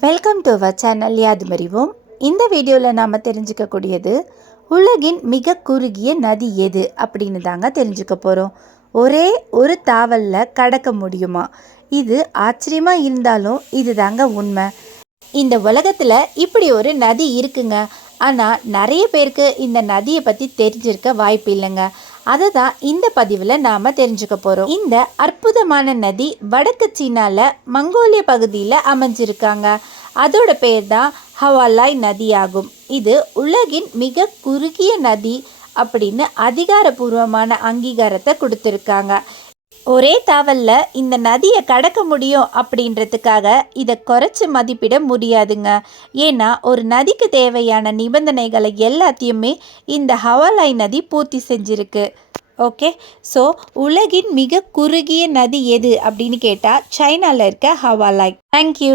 Welcome to our channel Yadhumarivom. இந்த வீடியோவில் நாம் தெரிஞ்சுக்கக்கூடியது உலகின் மிக குறுகிய நதி எது அப்படின்னு தாங்க தெரிஞ்சுக்க போகிறோம். ஒரே ஒரு தாவலில் கடக்க முடியுமா? இது ஆச்சரியமாக இருந்தாலும் இது தாங்க உண்மை. இந்த உலகத்தில் இப்படி ஒரு நதி இருக்குங்க. ஆனால் நிறைய பேருக்கு இந்த நதியை பற்றி தெரிஞ்சிருக்க வாய்ப்பு இல்லைங்க. அதை தான் இந்த பதிவில் நாம் தெரிஞ்சுக்க போகிறோம். இந்த அற்புதமான நதி வடக்கு சீனாவில் மங்கோலிய பகுதியில் அமைஞ்சிருக்காங்க. அதோட பேர் தான் ஹவாலாய் நதி ஆகும். இது உலகின் மிக குறுகிய நதி அப்படின்னு அதிகாரப்பூர்வமான அங்கீகாரத்தை கொடுத்துருக்காங்க. ஒரே தாவலில் இந்த நதியை கடக்க முடியும் அப்படின்றதுக்காக இதை குறைச்சி மதிப்பிட முடியாதுங்க. ஏன்னா ஒரு நதிக்கு தேவையான நிபந்தனைகளை எல்லாத்தையுமே இந்த ஹவாலாய் நதி பூர்த்தி செஞ்சுருக்கு. ஓகே, ஸோ உலகின் மிக குறுகிய நதி எது அப்படின்னு கேட்டால் சைனாவில் இருக்க ஹவாலாய். தேங்க்யூ.